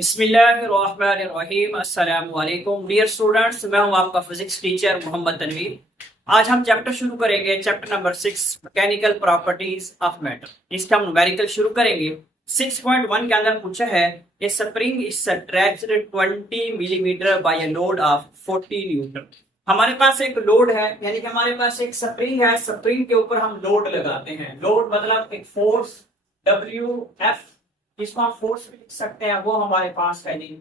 बिस्मिल्लाहिर्रहमानिर्रहीम। अस्सलामु अलैकुम डियर स्टूडेंट्स, मैं हूं आपका फिजिक्स टीचर मोहम्मद तनवीर। आज हम चैप्टर शुरू करेंगे, chapter number 6 mechanical properties of matter. इसका हम न्यूमेरिकल शुरू करेंगे। 6.1 के अंदर पूछा है ए spring is stretched 20 millimetre by a load of 40 Newton. हमारे पास एक लोड है, यानी कि हमारे पास एक स्प्रिंग है। स्प्रिंग के ऊपर हम लोड लगाते हैं। लोड मतलब एक फोर्स WF, जिसको हम फोर्स भी लिख सकते हैं, वो हमारे पास है नहीं।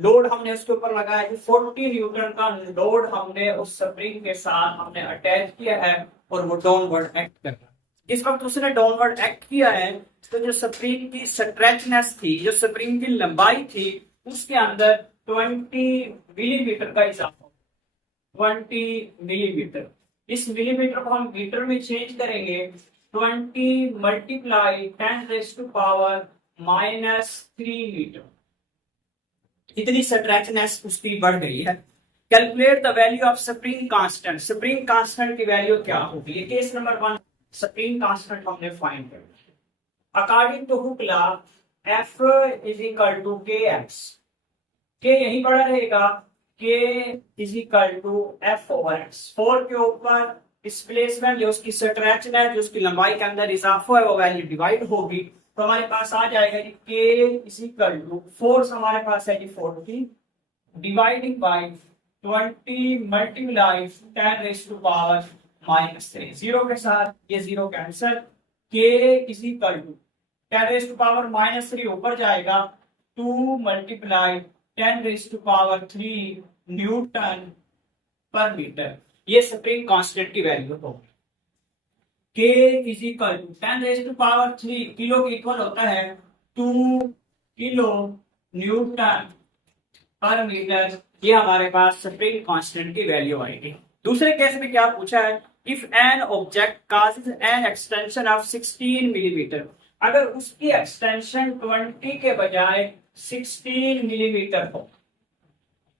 लोड हमने उसके ऊपर लगाया है 40 न्यूटन का लोड हमने उस स्प्रिंग के साथ हमने अटैच किया है और वो डाउनवर्ड एक्ट कर रहा है। जिस वक्त उसने डाउनवर्ड एक्ट किया है तो जो स्प्रिंग की स्ट्रेचनेस थी, जो स्प्रिंग की लंबाई थी, उसके अंदर 20 मिलीमीटर का इजाफा, 20 मिलीमीटर। इस मिलीमीटर को हम मीटर में चेंज करेंगे। 20 मल्टीप्लाई 10⁻³ मीटर, इतनी स्ट्रेचनेस उसकी बढ़ गई है। Calculate the value of spring constant. Spring constant की वैल्यू क्या होगी? ये केस नंबर 1, स्प्रिंग कांस्टेंट हमने फाइंड करना। According to Hooke law F is equal to KX। के यही पड़ा रहेगा, K is equal to F/X। 4 के ऊपर डिस्प्लेसमेंट, जो उसकी स्ट्रेचनेस, जो उसकी लंबाई के अंदर इजाफा है, वो वैल्यू डिवाइड होगी तो हमारे पास आ जाएगा कि K is equal to force हमारे पास है जी 40 डिवाइडिंग बाय 20 मल्टीप्लाई 10⁻³ जीरो के साथ ये zero cancel. K is equal to 10⁻³ ऊपर जाएगा, 2 मल्टीप्लाई 10⁻³ न्यूटन पर मीटर। ये स्प्रिंग कांस्टेंट की वैल्यू होगी। K is equal to 10⁻³ kilo के इक्वल होता है 2 किलो न्यूटन पर मीटर। ये हमारे पास स्प्रिंग कांस्टेंट की वैल्यू आएगी। दूसरे केस में क्या पूछा है? If an object causes an extension of 16 millimetre, अगर उसकी एक्सटेंशन 20 के बजाय 16 मिलीमीटर हो।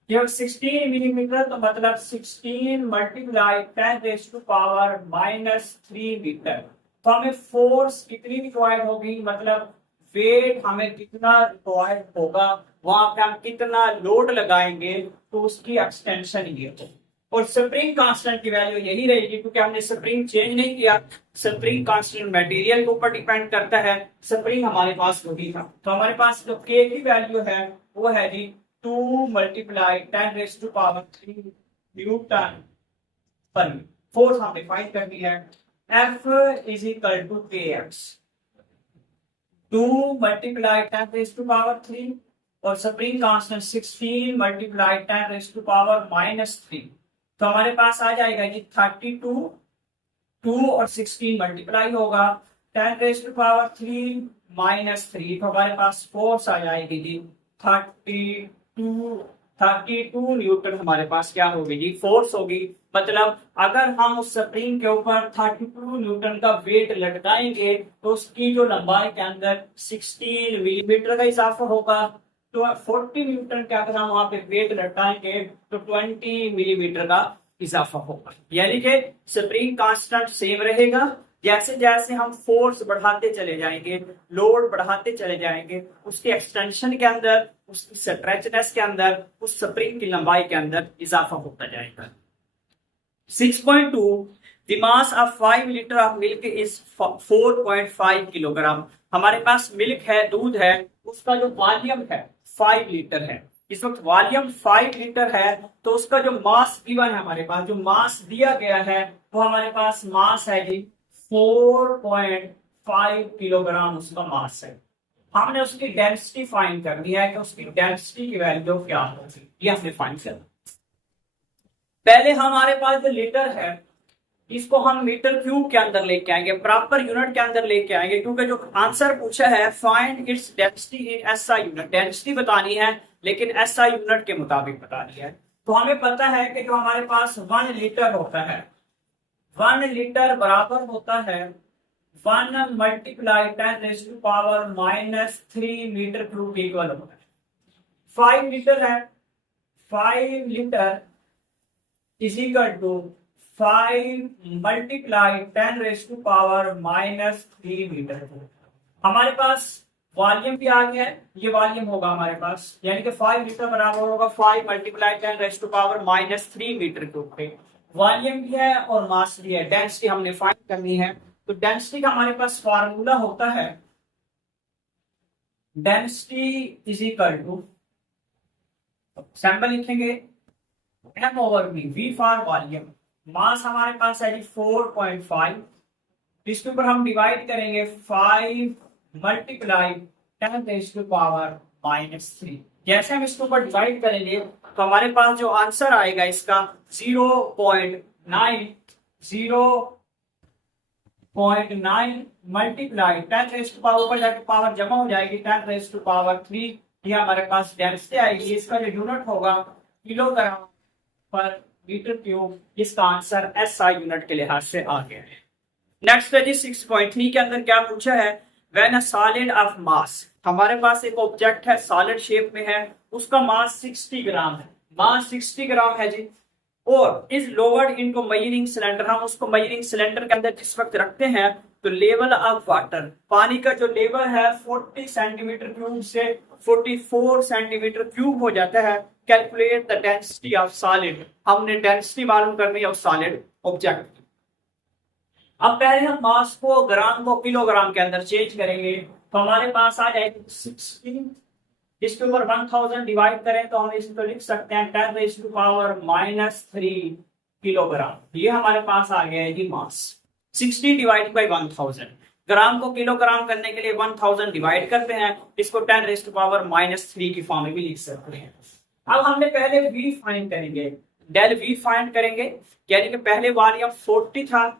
जब 16 मिलीमीटर तो मतलब 16 मल्टीप्लाई 10⁻³ मीटर। तो हमें फोर्स कितनी रिक्वायर्ड होगी, मतलब वेट हमें कितना रिक्वायर्ड होगा, वहां पे हम कितना लोड लगाएंगे तो उसकी एक्सटेंशन ये हो। और स्प्रिंग कांस्टेंट की वैल्यू यही रहेगी, क्योंकि हमने स्प्रिंग चेंज नहीं किया। स्प्रिंग कांस्टेंट मटेरियल के ऊपर डिपेंड करता है। स्प्रिंग हमारे पास वही था, तो हमारे पास जो K की वैल्यू है वो है जी 2 multiply 10⁻³ newton per metre. Force हमने फाइंड करनी है। F is equal to KX, 2 multiply 10⁻³ और स्प्रिंग कांस्टेंट 16 मल्टीप्लाई 10⁻³ तो हमारे पास आ जाएगा जी 32। 2 और 16 मल्टीप्लाई होगा, 10⁻³ -3 तो हमारे पास फोर्स आ जाएगी जी 32 न्यूटन। हमारे पास क्या होगी जी? फोर्स होगी। मतलब अगर हम उस स्प्रिंग के ऊपर 32 न्यूटन का वेट लटकाएंगे तो उसकी जो लंबाई के अंदर 16 मिलीमीटर का इजाफा होगा। तो 40 न्यूटन के अगर हम वहां पे वेट लटकाएंगे तो 20 मिलीमीटर का इजाफा होगा। यानी कि स्प्रिंग कांस्टेंट सेम रहेगा। जैसे जैसे हम फोर्स बढ़ाते चले जाएंगे, लोड बढ़ाते चले जाएंगे, उसके एक्सटेंशन के अंदर, उसकी स्ट्रेचनेस के अंदर, उस स्प्रिंग की लंबाई के अंदर इजाफा होता जाएगा। 6.2 the mass of 5 litre of milk is 4.5 kilogram. हमारे पास मिल्क है, दूध है, उसका जो वॉल्यूम है 5 लीटर है। इस वक्त वॉल्यूम 5 लीटर है तो उसका जो मास गिवन है, हमारे पास जो मास दिया गया है वो हमारे पास मास है जी 4.5 किलोग्राम उसका मास है। हमने उसकी डेंसिटी फाइंड करनी है कि उसकी डेंसिटी की वैल्यू क्या होगी, ये हमने फाइंड करना। पहले हमारे पास जो लीटर है इसको हम मीटर क्यूब के अंदर लेके आएंगे, प्रॉपर यूनिट के अंदर लेके आएंगे, क्योंकि जो आंसर पूछा है find its density in SI unit, density बतानी है लेकिन SI यूनिट के मुताबिक बतानी है। तो हमें पता है कि जो हमारे पास 1 लीटर होता है, 1 लीटर बराबर होता है 1 मल्टीप्लाई 10⁻³ मीटर क्यूब इक्वल होता है 5 लीटर है। 5 litre is equal to 5 multiply 10⁻³ metre. हमारे पास वॉल्यूम भी आ गया है, ये वॉल्यूम होगा हमारे पास, यानी कि 5 लीटर बराबर होगा 5 मल्टीप्लाई 10⁻³ मीटर क्यूब पे। वॉल्यूम भी है और मास भी है, डेंसिटी हमने फाइंड करनी है। तो डेंसिटी का हमारे पास फार्मूला होता है, density is equal to, sample लिखेंगे m/v, v फॉर वॉल्यूम। मास हमारे पास है जी 4.5, इसके ऊपर हम डिवाइड करेंगे 5 मल्टीप्लाई 10⁻³ जैसे हम इसके ऊपर डिवाइड करेंगे तो हमारे पास जो आंसर आएगा इसका 0.9 मल्टीप्लाई 10⁻, ऊपर जाके पावर जमा हो जाएगी 10⁻3, ये हमारे पास डेंसिटी आएगी। इसका जो यूनिट होगा किलोग्राम पर मीटर क्यूब। इसका आंसर SI यूनिट के लिहाज से आ गया है। नेक्स्ट है जी 6.3 के अंदर क्या पूछा है, when a solid of mass, हमारे पास एक ऑब्जेक्ट है सॉलिड शेप में है, उसका मास 60 ग्राम है, मास 60 ग्राम है जी, और इज लोवर्ड इनको मेजरिंग सिलेंडर, हम उसको मेजरिंग सिलेंडर के अंदर जिस वक्त रखते हैं तो लेवल ऑफ वाटर, पानी का जो लेवल है 40 सेंटीमीटर क्यूब से 44 सेंटीमीटर क्यूब हो जाता है। Calculate the density of solid, हमने डेंसिटी मालूम करनी है ऑफ सॉलिड ऑब्जेक्ट। अब पहले हम मास को ग्राम को किलोग्राम के अंदर चेंज करेंगे, तो हमारे पास आ जाएगी 60, इसके ऊपर 1000 डिवाइड करें तो हम इसको लिख सकते हैं 10⁻³ किलोग्राम। ये हमारे पास आ गया है जी मास। 60 डिवाइड बाई 1000, ग्राम को किलोग्राम करने के लिए 1000 डिवाइड करते हैं, इसको 10⁻³ की फॉर्म में भी लिख सकते हैं। अब हमने पहले V फाइंड करेंगे, डेल V फाइंड करेंगे, यानी कि पहले वॉल्यूम 40 था,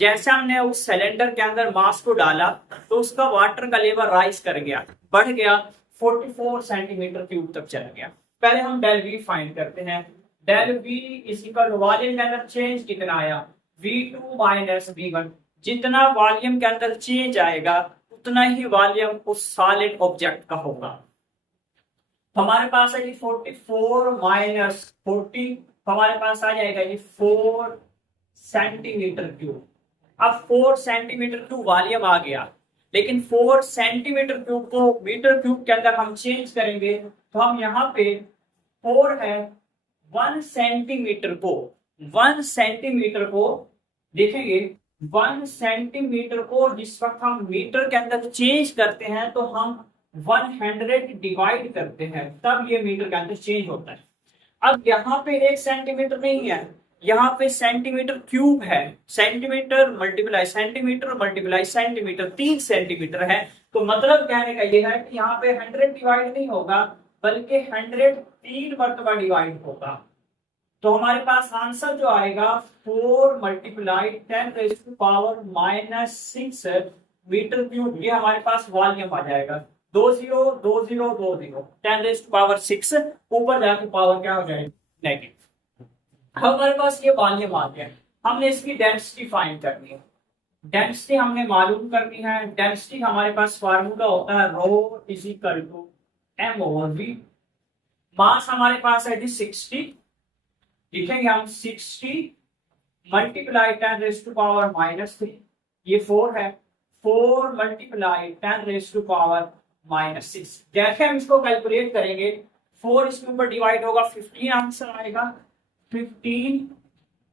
जैसे हमने उस सिलेंडर के अंदर मास को डाला तो उसका वाटर का लेवल राइज कर गया, बढ़ गया 44 सेंटीमीटर क्यूब तक चला गया। पहले हम डेल V फाइंड करते हैं, del V is equal to volume के अंदर चेंज कितना आया, V2 माइनस V1, जितना वॉल्यूम के अंदर चेंज आएगा उतना ही वॉल्यूम उस सॉलिड ऑब्जेक्ट का होगा। तो हमारे पास है जी 44 माइनस 40, हमारे पास आ जाएगा जी 4 सेंटीमीटर क्यूब। अब 4 सेंटीमीटर क्यूब वॉल्यूम आ गया, लेकिन 4 सेंटीमीटर क्यूब को मीटर क्यूब के अंदर हम चेंज करेंगे तो हम यहाँ पे 4 है, 1 सेंटीमीटर को देखेंगे, 1 सेंटीमीटर को जिस वक्त हम मीटर के अंदर चेंज करते हैं तो हम 100 डिवाइड करते हैं, तब ये मीटर के अंदर चेंज होता है। अब यहाँ पे 1 सेंटीमीटर नहीं है, यहाँ पे सेंटीमीटर क्यूब है, सेंटीमीटर मल्टीप्लाई सेंटीमीटर 3 सेंटीमीटर है। तो मतलब कहने का ये है कि यहाँ पे 100 डिवाइड नहीं होगा बल्कि 100 3 मरतबा डिवाइड होगा। तो हमारे पास आंसर जो आएगा 4 मल्टीप्लाई 10⁻⁻6 मीटर क्यूब, ये हमारे पास वॉल्यूम आ जाएगा। 20 10⁻6, ऊपर जाके पावर क्या हो जाएगी नेगेटिव। हमारे पास ये वॉल्यूम आ गया, हमने इसकी डेंसिटी फाइंड करनी है, डेंसिटी हमने मालूम करनी है। डेंसिटी हमारे पास फार्मूला होता है रो इज इक्वल टू m/v। मास हमारे पास है जी 60, लिखेंगे हम 60 मल्टीप्लाई 10⁻⁻3, ये 4 है, 4 मल्टीप्लाई 10⁻⁻6। जैसे हम इसको कैलकुलेट करेंगे 4 इसके ऊपर डिवाइड होगा 15, आंसर आएगा 15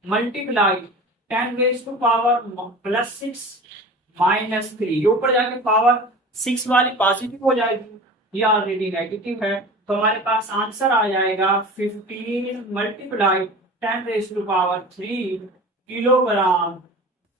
मल्टीप्लाई 10⁻+6 -3, ऊपर जाके पावर 6 वाली पॉजिटिव हो जाएगी, ये ऑलरेडी नेगेटिव है। तो हमारे पास आंसर आ जाएगा 15 मल्टीप्लाई 10⁻³ किलोग्राम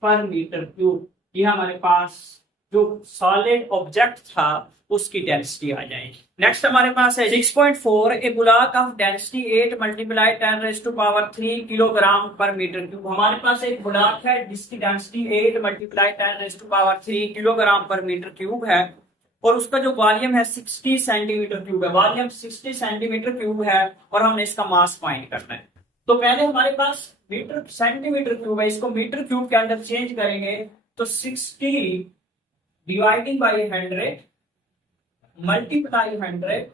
पर मीटर क्यूब। ये हमारे पास जो सॉलिड ऑब्जेक्ट था उसकी डेंसिटी आ जाएगी। नेक्स्ट हमारे पास है 6.4, ए बुलाक ऑफ डेंसिटी 8 मल्टीप्लाई 10⁻³ किलोग्राम पर मीटर क्यूब। हमारे पास एक बुलाक है जिसकी डेंसिटी 8 मल्टीप्लाई 10⁻³ किलोग्राम पर मीटर क्यूब है, और उसका जो वॉल्यूम है 60 सेंटीमीटर क्यूब है, वॉल्यूम 60 सेंटीमीटर क्यूब है, और हमने इसका मास फाइंड करना है। तो पहले हमारे पास मीटर सेंटीमीटर क्यूब है, इसको मीटर क्यूब के अंदर चेंज करेंगे तो 60 डिवाइडिंग बाई 100 मल्टीप्लाई 100,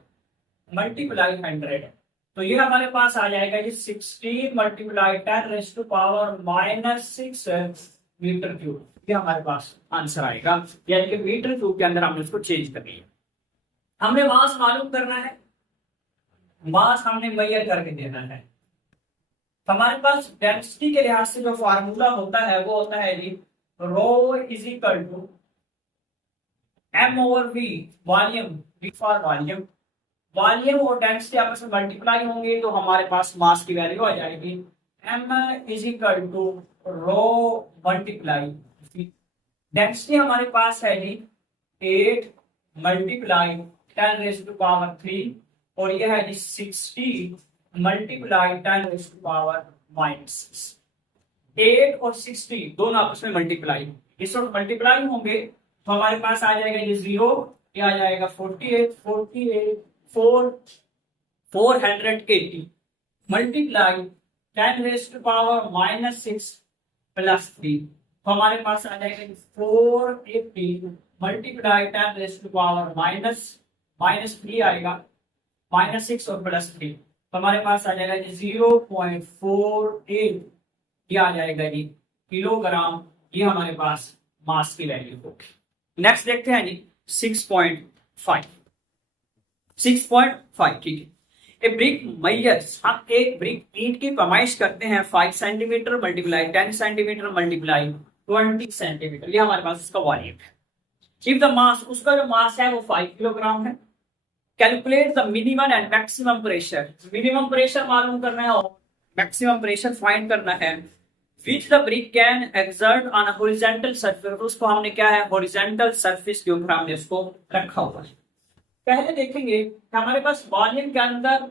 तो ये हमारे पास आ जाएगा जी 60 मल्टीप्लाई 10⁻⁻6 मीटर क्यूब। ये हमारे पास आंसर आएगा, यानी कि मीटर क्यूब के अंदर हमने उसको चेंज करनी है। हमने मास मालूम करना है, मास हमने मेजर करके देना है। हमारे पास डेंसिटी के लिहाज से जो फार्मूला होता है वो होता है जी rho is equal to m over V, volume, V for volume. Volume और डेंसिटी आपस में मल्टीप्लाई होंगे तो हमारे पास मास की वैल्यू आ जाएगी M is equal to rho multiply. Density हमारे पास है जी 8 मल्टीप्लाई 10 रेज़ टू पावर 3 और यह है जी 60 मल्टीप्लाई 10 रेज़ टू पावर -6। 8 और 60 दोनों आपस में मल्टीप्लाई, इस वक्त मल्टीप्लाई होंगे तो हमारे पास आ जाएगा ये 0, ये आ जाएगा 48 480 multiply 10 raise to power -6 plus 3, तो हमारे पास आ जाएगा 480 मल्टीप्लाई 10 रेज़ टू पावर -3 आएगा, -6 और +3, तो हमारे पास आ जाएगा जी 0.48, ये आ जाएगा जी किलोग्राम। ये हमारे पास मास की वैल्यू होगी। नेक्स्ट देखते हैं जी 6.5। ठीक है। ए ब्रिक मेजर्स, हम एक ब्रिक ईंट की पैमाइश करते हैं 5 centimetre multiply 10 centimetre multiply 20 centimetre, ये हमारे पास उसका वॉल्यूम है। इफ द मास, उसका जो मास है वो 5 किलोग्राम है। Calculate the minimum and maximum pressure, minimum pressure मालूम करना है और मैक्सिमम प्रेशर फाइंड करना है। Which the brick can exert on horizontal surface, उसको हमने क्या है हॉरिजॉन्टल सरफेस के ऊपर हमने उसको रखा हुआ है। पहले देखेंगे कि हमारे पास वॉल्यूम के अंदर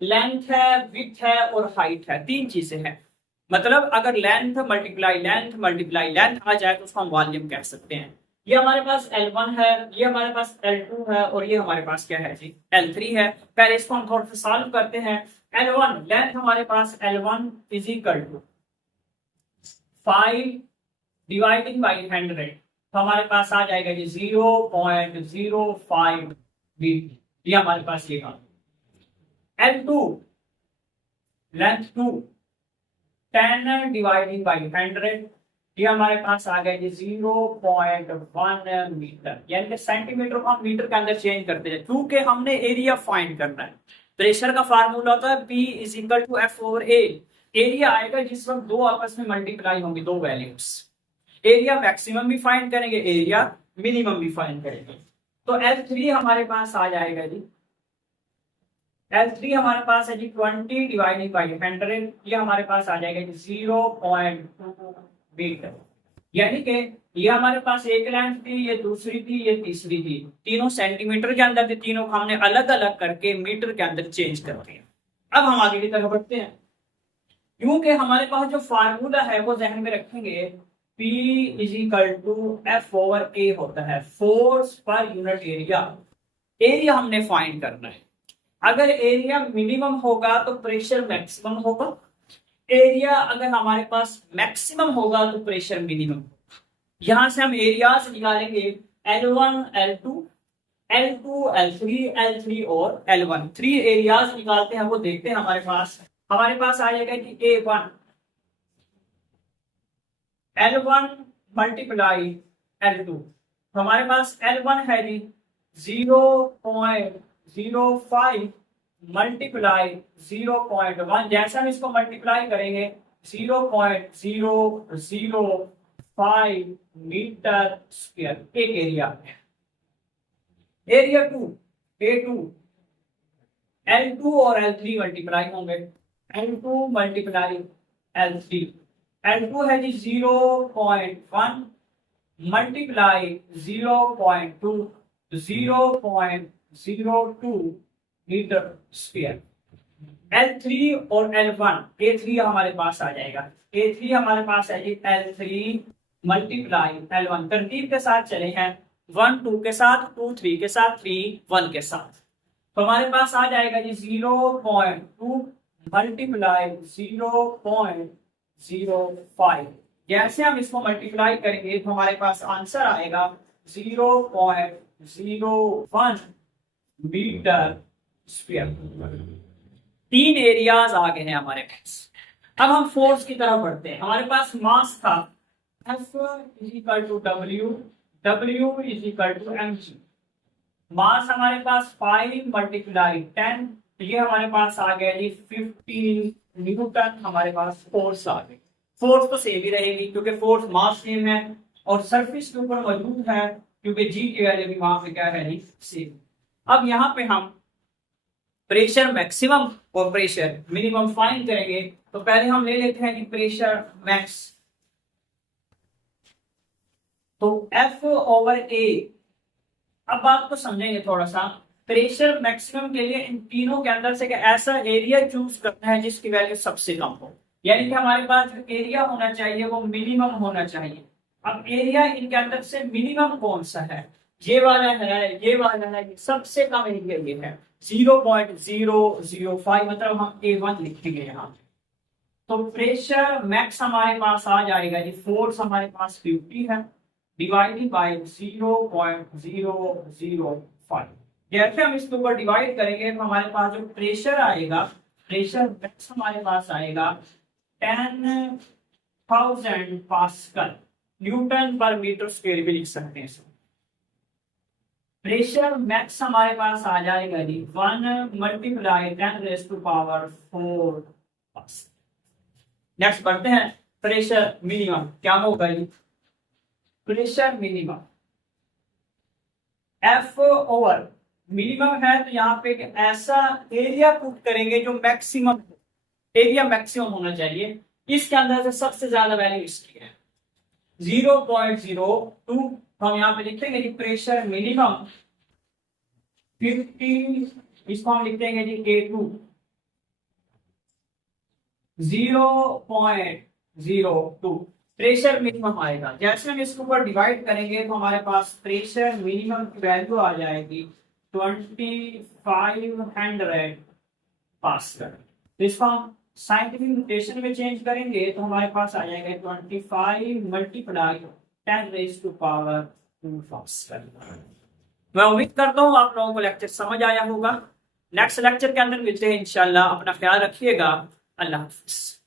लेंथ है, विड्थ है और हाइट है, 3 चीजें हैं। मतलब अगर लेंथ मल्टीप्लाई लेंथ आ जाए तो उसको हम वॉल्यूम कह सकते हैं। ये हमारे पास L1 है, ये हमारे पास L2 है और ये हमारे पास क्या है जी L3 है। पहले इसको हम थोड़ा सा सॉल्व करते हैं। L1 लेंथ हमारे पास L1 is equal to 5 dividing by 100, तो हमारे पास आ जाएगा जी 0.05 मीटर, ये हमारे पास ये काम। L2 लेंथ 2 10 डिवाइडिंग बाई 100, ये हमारे पास आ गया जी 0.1 मीटर, यानी कि सेंटीमीटर को हम मीटर के अंदर चेंज करते हैं क्योंकि हमने एरिया फाइंड करना है। प्रेशर का फार्मूला होता है P is equal to F over A। Area आएगा जिस वक्त दो आपस में मल्टीप्लाई होंगी, दो वैल्यूज। एरिया मैक्सिमम भी फाइंड करेंगे, एरिया मिनिमम भी फाइंड करेंगे। तो L3 हमारे पास आ जाएगा जी, L3 हमारे पास है जी 20 डिवाइडेड बाई 100, ये हमारे पास आ जाएगा जी 0.2 मीटर। यानी कि ये हमारे पास एक लेंथ थी, ये दूसरी थी, ये तीसरी थी, तीनों सेंटीमीटर के अंदर थी, तीनों को हमने अलग अलग करके मीटर के अंदर चेंज कर दिया। अब हम आगे की तरफ बढ़ते हैं। क्योंकि हमारे पास जो फार्मूला है वो जहन में रखेंगे, P is equal to F over A होता है, force per unit area. Area हमने फाइंड करना है। अगर एरिया मिनिमम होगा तो प्रेशर मैक्सिमम होगा, एरिया अगर हमारे पास मैक्सिमम होगा तो प्रेशर मिनिमम। यहां से हम एरियाज निकालेंगे L1 L2 L2 L3 L3 और L1, 3 एरियाज निकालते हैं। वो देखते हैं हमारे पास आ जाएगा कि A1 L1 मल्टीप्लाई L2, तो हमारे पास L1 है जी 0.05 मल्टीप्लाई 0.1, जैसा हम इसको मल्टीप्लाई करेंगे 0.005 मीटर स्क्वायर एक एरिया है। एरिया 2 A2 L2 और L3 मल्टीप्लाई होंगे, L2 मल्टीप्लाई L3, L2 है जी 0.1 मल्टीप्लाई 0.2 0.02 मीटर स्क्वायर। L3 और L1 A3 हमारे पास आ जाएगा, A3 हमारे पास है जी L3 मल्टीप्लाई L1। तरतीब के साथ चले हैं, 1 2 के साथ, 2 3 के साथ, 3 1 के साथ, तो हमारे पास आ जाएगा जी 0.2 मल्टीप्लाई 0.05। जैसे हम इसको मल्टीप्लाई करेंगे तो हमारे पास आंसर आएगा 0.01 मीटर स्क्वायर। 3 एरियाज आ गए हैं हमारे पास। अब हम फोर्स की तरफ बढ़ते हैं। हमारे पास मास था F is equal to W, W is equal to mg। Mass हमारे पास 5 मल्टीप्लाई 10, ये हमारे पास आ गया जी 15 न्यूटन, हमारे पास फोर्स आ गई। फोर्स तो सेम ही रहेगी क्योंकि फोर्स मास सेम है और सरफेस के ऊपर मौजूद है क्योंकि जी की वैल्यू भी वहां पे क्या है जी सेम। अब यहाँ पे हम प्रेशर मैक्सिमम और प्रेशर मिनिमम फाइंड करेंगे, तो पहले हम ले लेते हैं कि प्रेशर मैक्स। तो F ओवर A, अब बात को समझेंगे थोड़ा सा। प्रेशर मैक्सिमम के लिए इन तीनों के अंदर से एक ऐसा एरिया चूज करना है जिसकी वैल्यू सबसे कम हो, यानी कि हमारे पास जो एरिया होना चाहिए वो मिनिमम होना चाहिए। अब एरिया इनके अंदर से मिनिमम कौन सा है? ये वाला है, ये वाला है, ये सबसे कम एरिया ये है 0.005, मतलब हम A1 लिखेंगे यहाँ। तो प्रेशर मैक्स हमारे पास आ जाएगा जी, फोर्स हमारे पास 50 है डिवाइडेड बाय 0.005। जैसे हम इसके ऊपर डिवाइड करेंगे तो हमारे पास जो प्रेशर आएगा, प्रेशर मैक्स हमारे पास आएगा 10,000 pascal, Newton per metre square भी लिख सकते हैं इसको। प्रेशर मैक्स हमारे पास आ जाएगा जी 1 मल्टीप्लाई 10⁴ पास्कल। नेक्स्ट बढ़ते हैं, प्रेशर मिनिमम क्या होगा जी? Pressure minimum F over minimum है, तो यहाँ पे एक ऐसा एरिया पुट करेंगे जो मैक्सिमम, एरिया मैक्सिमम होना चाहिए। इसके अंदर से सबसे ज्यादा वैल्यू इसकी है 0.02, तो हम यहाँ पे लिखेंगे जी प्रेशर मिनिमम 50, इसको हम लिख देंगे जी A2 0.02 प्रेशर मिनिमम आएगा। जैसे हम इसके ऊपर डिवाइड करेंगे तो हमारे पास प्रेशर मिनिमम की वैल्यू आ जाएगी 2500 पास्कल। तो इसको हम साइंटिफिक नोटेशन में चेंज करेंगे तो हमारे पास आ जाएगा 25 मल्टीप्लाई 10⁻² पास्कल। मैं उम्मीद करता हूँ आप लोगों को लेक्चर समझ आया होगा। नेक्स्ट लेक्चर के अंदर मिलते हैं इंशाल्लाह। अपना ख्याल रखिएगा। अल्लाह हाफिज।